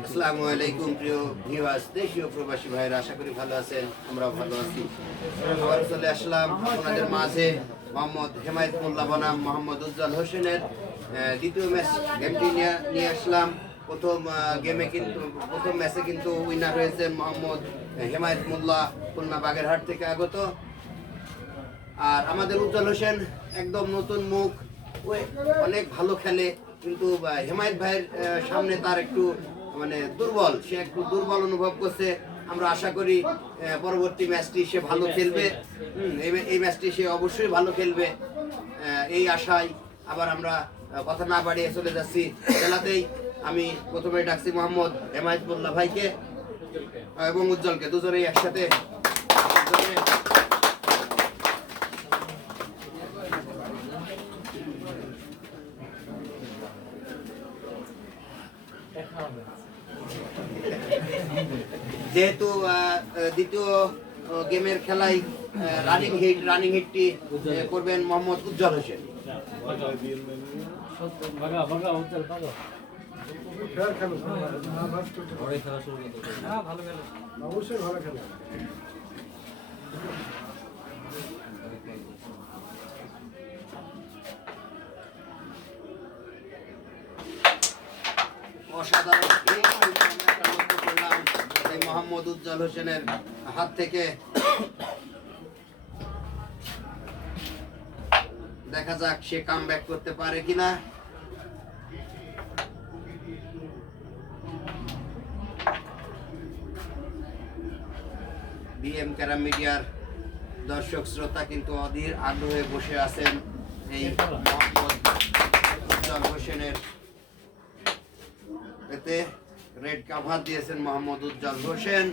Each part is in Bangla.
আসসালামু আলাইকুম, প্রিয় ভিউয়ার্স দেশীয় প্রবাসী ভাইরা আশা করি ভালো আছেন আমরা ভালো আছি। আবার আসলাম আপনাদের মাঝে, মোহাম্মদ হেমায়ত মোল্লা বনাম, মোহাম্মদ উজ্জ্বল হোসেনের দ্বিতীয় ম্যাচ গেমটি নিয়ে আসলাম। প্রথম গেমে কিন্তু, প্রথম ম্যাচে কিন্তু উইনার হয়েছেন মোহাম্মদ হেমায়ত মোল্লা, খুলনা বাগেরহাট থেকে আগত। আর আমাদের উজ্জ্বল হোসেন একদম নতুন মুখ অনেক ভালো খেলে, কিন্তু হেমায়ত ভাইয়ের সামনে তার একটু মানে দুর্বল, সে একটু দুর্বল অনুভব করছে। আমরা আশা করি পরবর্তী ম্যাচটি সে ভালো খেলবে। এই ম্যাচটি সে অবশ্যই ভালো খেলবে। এই আশায় আবার আমরা কথা না বাড়িয়ে চলে যাচ্ছি খেলাতেই আমি প্রথমে ডাকছি মোহাম্মদ হেমায়ত মোল্লা ভাইকে এবং উজ্জ্বলকে, দুজনেই একসাথে যেহেতু দ্বিতীয় গেমের খেলায় রানিং হিট রানিং হিটটি করবেন মোহাম্মদ উজ্জ্বল হোসেন। অবশ্যই ভালো অসাধারণ এই আমরা একটা লক্ষ্য করলাম এই মোহাম্মদ উজ্জ্বল হোসেনের হাত থেকে দেখা যাক সে কাম করতে পারে কিনা। বিএম ক্যারাম মিডিয়ার দর্শক শ্রোতা কিন্তু অধীর আগ্রহে বসে আছেন এই মোহাম্মদ উজ্জ্বল হোসেনের এতে। রেড কাভার দিয়েছেন মোহাম্মদ উজ্জ্বল হোসেন।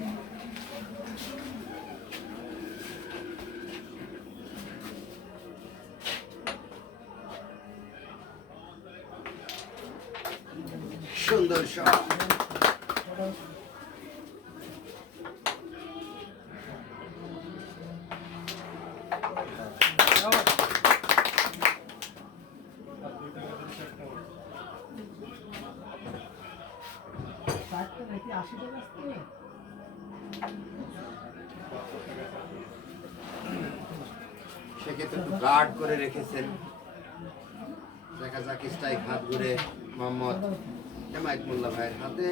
সুন্দর শট। গার্ড করে রেখেছেন। দেখা যাক স্ট্রাইক হাত ঘুরে মোহাম্মদ হেমায়ত মোল্লা ভাইয়ের হাতে।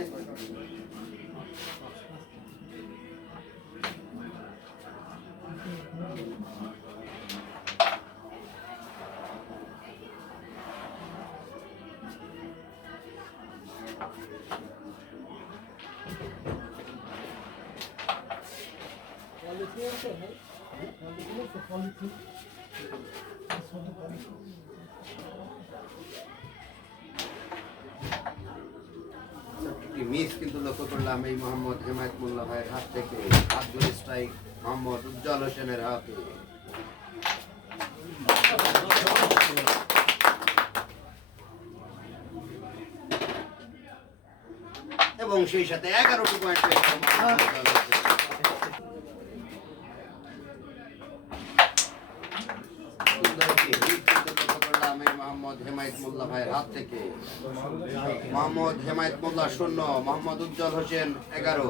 একটি মিস কিন্তু লক্ষ্য করলাম এই মোহাম্মদ হেমায়ত মোল্লা ভাইয়ের হাত থেকে ধরে স্ট্রাইক, মোহাম্মদ উজ্জ্বল হোসেনের হাতে। এবং সেই সাথে এগারোটি পয়েন্ট পেয়েছে মোহাম্মদ উজ্জ্বল হোসেন। সুন্দর একটি hit কিন্তু লক্ষ্য করলাম এই মোহাম্মদ হেমায়ত মোল্লা ভাইয়ের হাত থেকে। মোহাম্মদ হেমায়ত মোল্লা শূন্য মোহাম্মদ উজ্জ্বল হোসেন এগারো।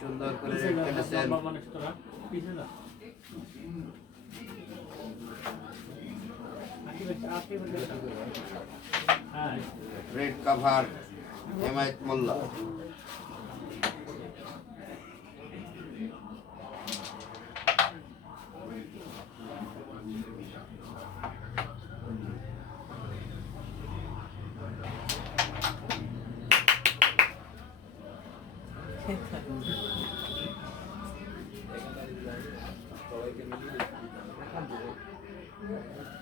সুন্দর করে খেলেছেন। Red cover Hemayet Molla Thank you.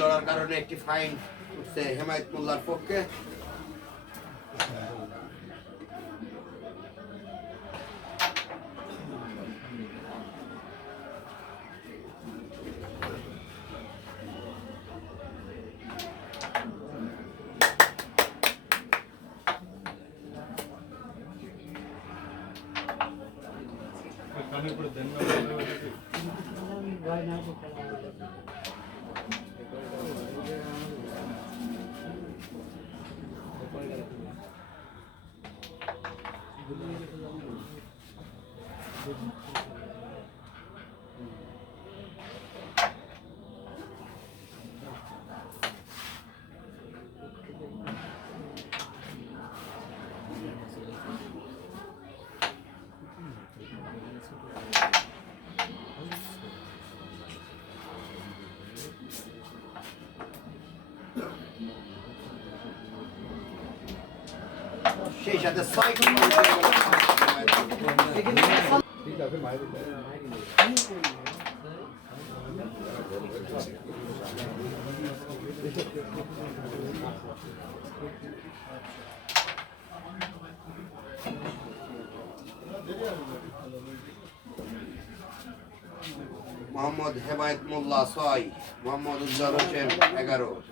লড়ার কারণে একটি ফাইন উঠছে হেমায়ত পক্ষে। সেই সাথে ছয় গোল করে গেল। ঠিক আছে মায়ের মোহাম্মদ হেমায়ত মোল্লা ছয় মোহাম্মদ উজ্জ্বল হোসেন এগারো না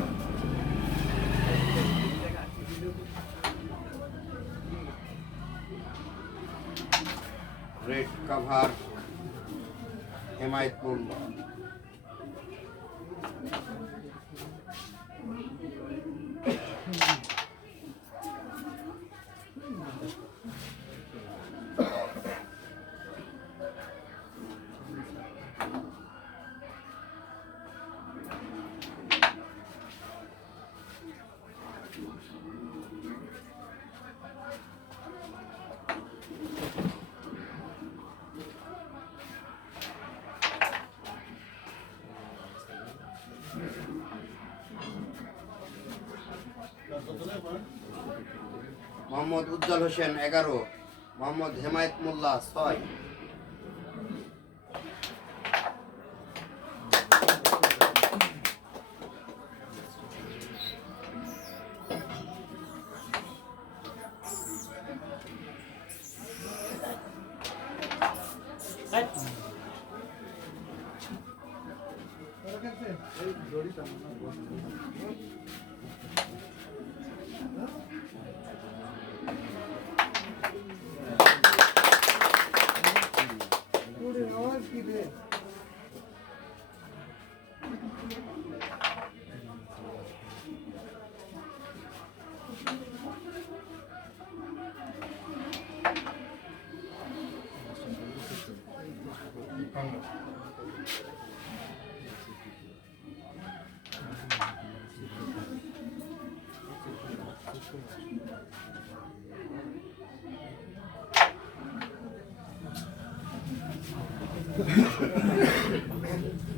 রেড কাভার হেমায়ত মোহাম্মদ উজ্জ্বল হোসেন এগারো মোহাম্মদ হেমায়ত মোল্লা ছয়। पूरे आवाज की दे Thank you.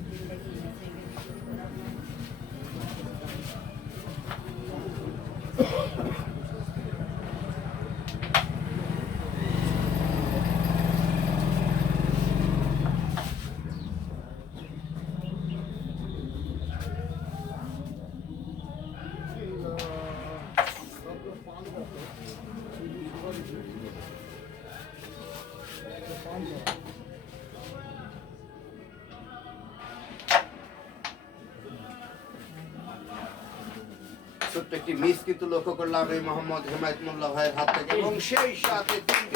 একটি মিস কিন্তু লক্ষ্য করলাম এই মোহাম্মদ হেমায়ত ভাইয়ের হাত থেকে এবং সেই সাথে তিনটি।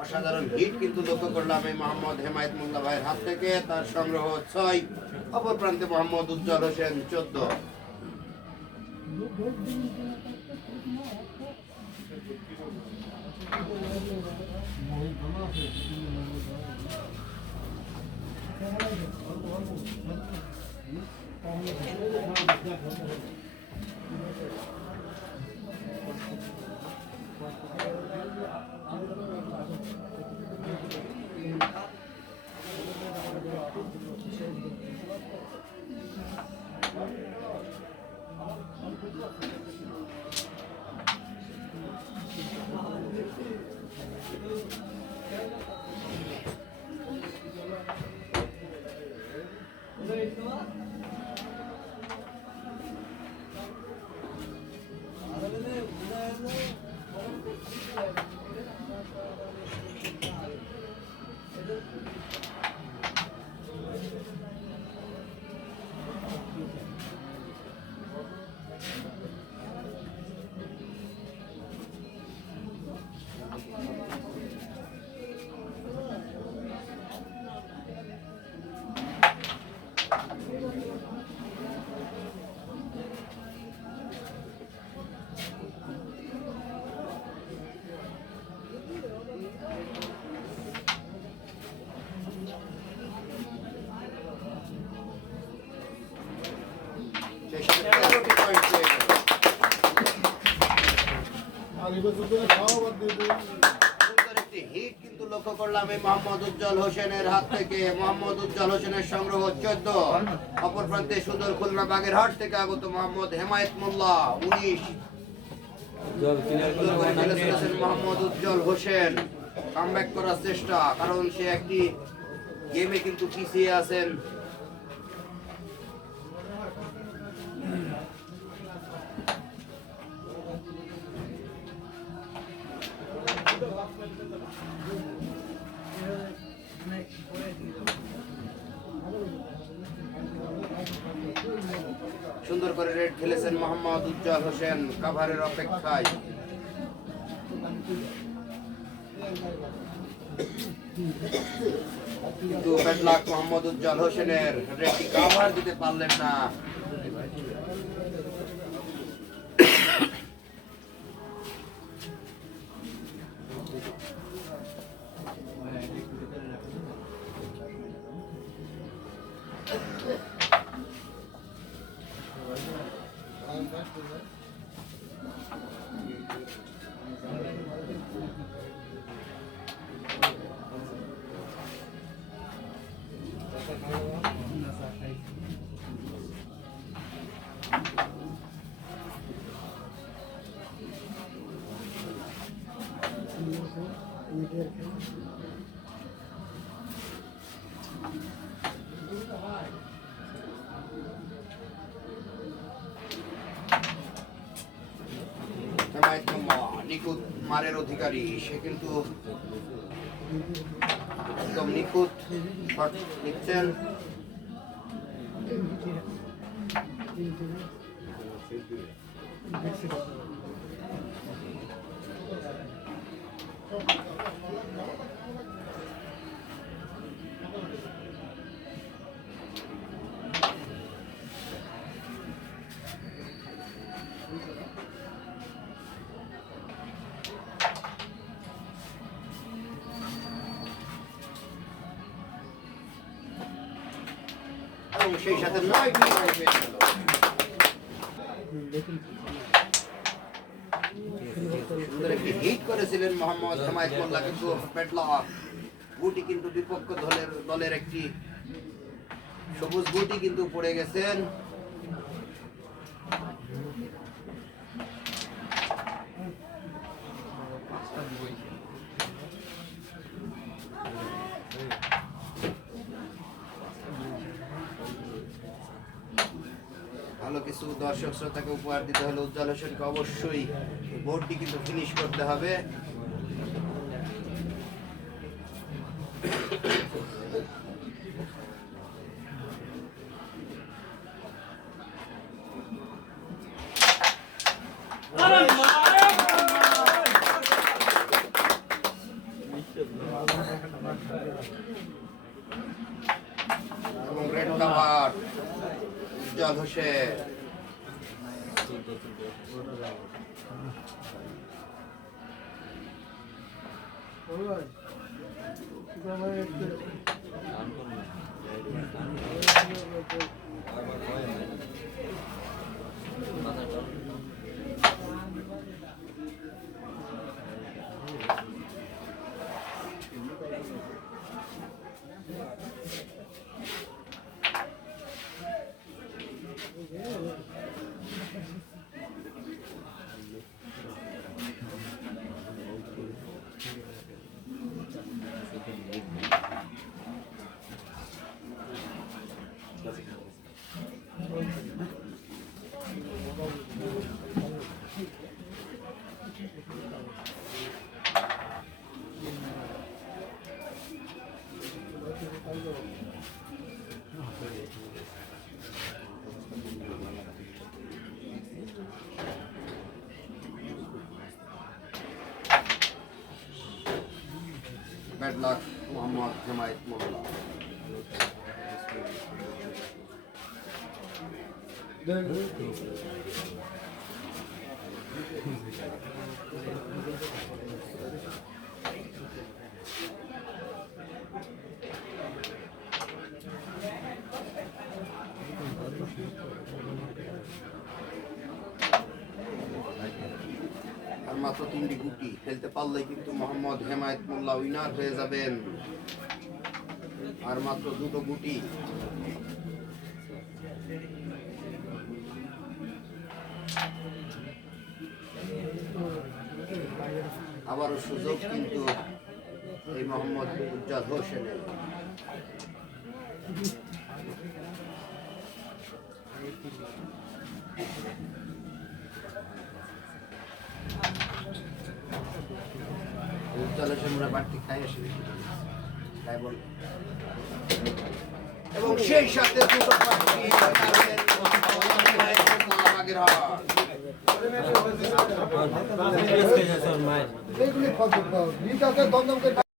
অসাধারণ হিট কিন্তু লক্ষ্য করলাম এই মোহাম্মদ হেমায়ত মোল্লা ভাইয়ের হাত থেকে তার সংগ্রহ ছয়, অপর প্রান্তে মোহাম্মদ উজ্জ্বল হোসেন চোদ্দ সেই করলাম এই মোহাম্মদ উজ্জ্বল হোসেনের হাত থেকে। মোহাম্মদ উজ্জ্বল হোসেনের সংগ্রহ চোদ্দ। অপর প্রান্তে সুদর খুলনা বাগেরহাট থেকে আগত মোহাম্মদ হেমায়ত মোল্লা উনিশ। মোহাম্মদ উজ্জ্বল হোসেন। কামব্যাক করার চেষ্টা কারণ সে একটি গেমে কিন্তু পিছিয়ে আছেন। উজ্জ্বল কাভারের অপেক্ষায়। কিন্তু মোহাম্মদ উজ্জ্বল হোসেনের রেডটি কাভার দিতে পারলেন না। নিখুঁত মারের অধিকারী সে কিন্তু একদম নিখুঁত শট নিচ্ছেন সেই সাথে নয়টি পয়েন্ট পেয়ে গেল একটি হিট করেছিলেন মোহাম্মদ হেমায়ত মোল্লা কিন্তু পেটলক গুটি কিন্তু বিপক্ষ দলের দলের একটি সবুজ গুটি কিন্তু পড়ে গেছেন ভালো কিছু দর্শক শ্রোতাকে উপহার দিতে হলে উজ্জ্বল হোসেনকে অবশ্যই বোর্ডটি কিন্তু ফিনিশ করতে হবে এবং red cover Ujjwal আর মাত্র তিনটি গুটি খেলতে পারলেই কিন্তু মোহাম্মদ হেমায়ত মোল্লা উইনার হয়ে যাবেন। আর মাত্র দুটো গুটি আবারও সুযোগ কিন্তু এই মোহাম্মদ উজ্জাদ হোসেনের। হোসেন আমরা বাড়তি খাই এবং সেই সাথে দুটো পাখি মোহাম্মদ